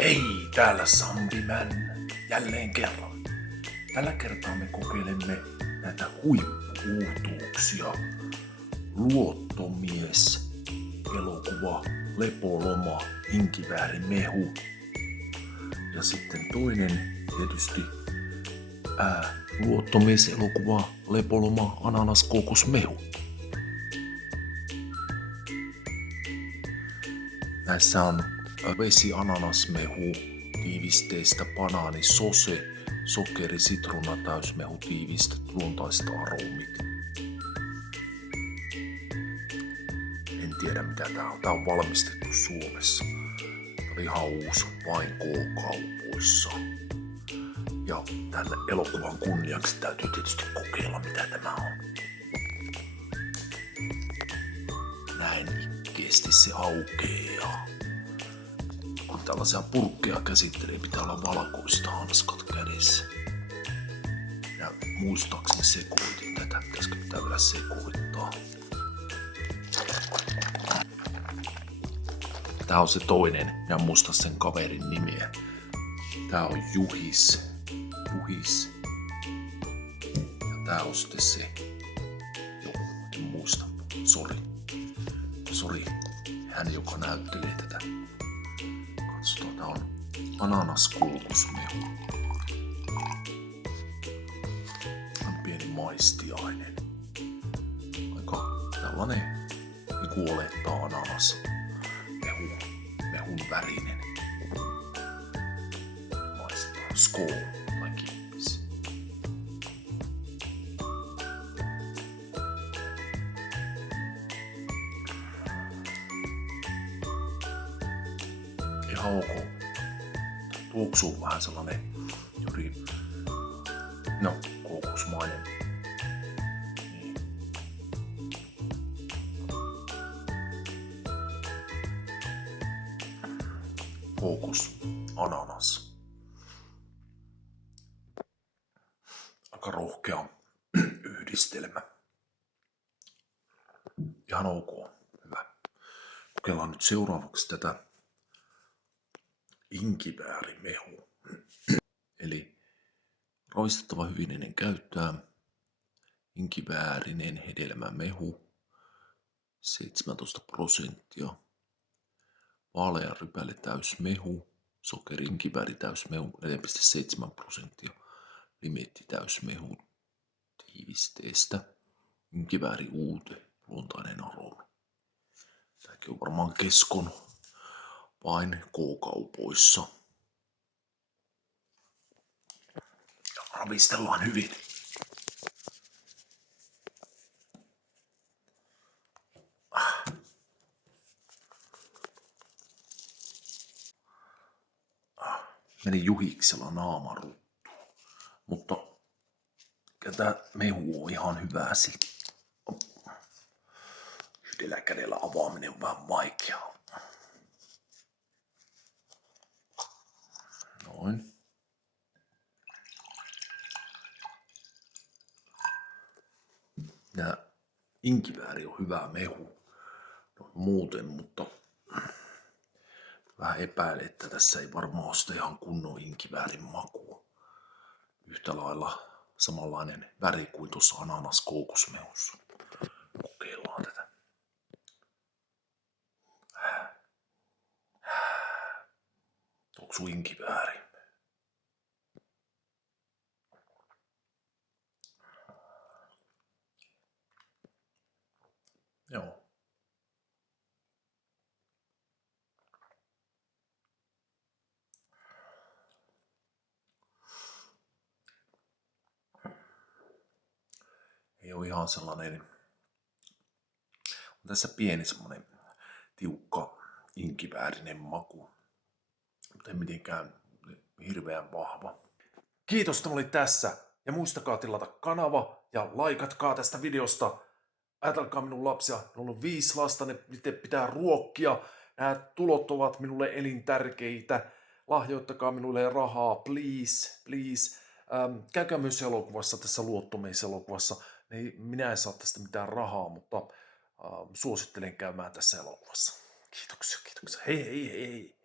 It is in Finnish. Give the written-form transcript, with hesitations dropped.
Hei, täällä Sambiman jälleen kerran. Tällä kertaa me kokeilemme näitä huippu-uutuuksia. Luottomies, elokuva, Lepoloma, Inkivääri Mehu. Ja sitten toinen tietysti Luottomies, elokuva, Lepoloma, Ananas, Kokos, Mehu. Näissä on vesi, ananasmehu, tiivisteistä, banaani, sose, sokeri, sitruuna, täysmehu, tiivistet, luontaiset aromit. En tiedä mitä tää on. Tää on valmistettu Suomessa. Tää oli ihan uusi vain K-kaupoissa. Ja tämän elokuvan kunniaksi täytyy tietysti kokeilla mitä tämä on. Näin ikkeesti se aukeaa. Kun tällaisia purkkeja käsittelee, pitää olla valkoista hanskat kädessä. Ja muistaakseni sekoitin tätä. Pitäisikö pitää vielä sekoittaa? Tää on se toinen. Ja muista sen kaverin nimeä. Tää on Juhis. Ja tää on sitten se. Joku, en muista. Sori. Hän joka näyttelee tätä. Katsotaan, tää on ananaskulkusmehu. On pieni maistiainen. Aika tällainen, niinku olettaa ananas. Mehun värinen. Maistaa skål tai kippis. Ihan ok. Tuoksuu vähän sellainen kookosmainen. Niin. Kookos, ananas. Aika rohkea yhdistelmä. Ihan ok. Hyvä. Kokeillaan nyt seuraavaksi tätä inkiväärimehu. Eli roistettava hyvin ennen käyttöä. Inkiväärinen hedelmämehu 17%. Vaalea rypäle täysmehu. Sokeri inkivääri täysmehu 4,7%. Limetti täysmehu tiivisteestä. Inkivääri uute luontainen aromi. Tämäkin on varmaan keskon vain K-kaupoissa. Ja ravistellaan hyvin. Meni Juhiksella naama ruttuun. Mutta tämä mehu on ihan hyvää silti. Yhdellä kädellä avaaminen on vähän vaikeaa. Noin. Ja inkivääri on hyvä mehu. No, muuten, mutta vähän epäilen, että tässä ei varmaan ole sitä ihan kunnon inkiväärin makua. Yhtä lailla samanlainen väri kuin tuossa ananas-kookosmehussa. Kokeillaan tätä. Tuoksuu inkivääri. Joo. Ei ole ihan sellainen. On tässä pieni semmonen tiukka inkiväärinen maku. Mutta ei mitenkään hirveän vahva. Kiitos, että olit tässä. Ja muistakaa tilata kanava ja laikatkaa tästä videosta. Ajatelkaa minun lapsia. Minulla on 5 lasta, ne pitää ruokkia. Nämä tulot ovat minulle elintärkeitä. Lahjoittakaa minulle rahaa, please. Käykää myös elokuvassa, tässä Luottomies-elokuvassa. Minä en saa tästä mitään rahaa, mutta suosittelen käymään tässä elokuvassa. Kiitoksia. Hei.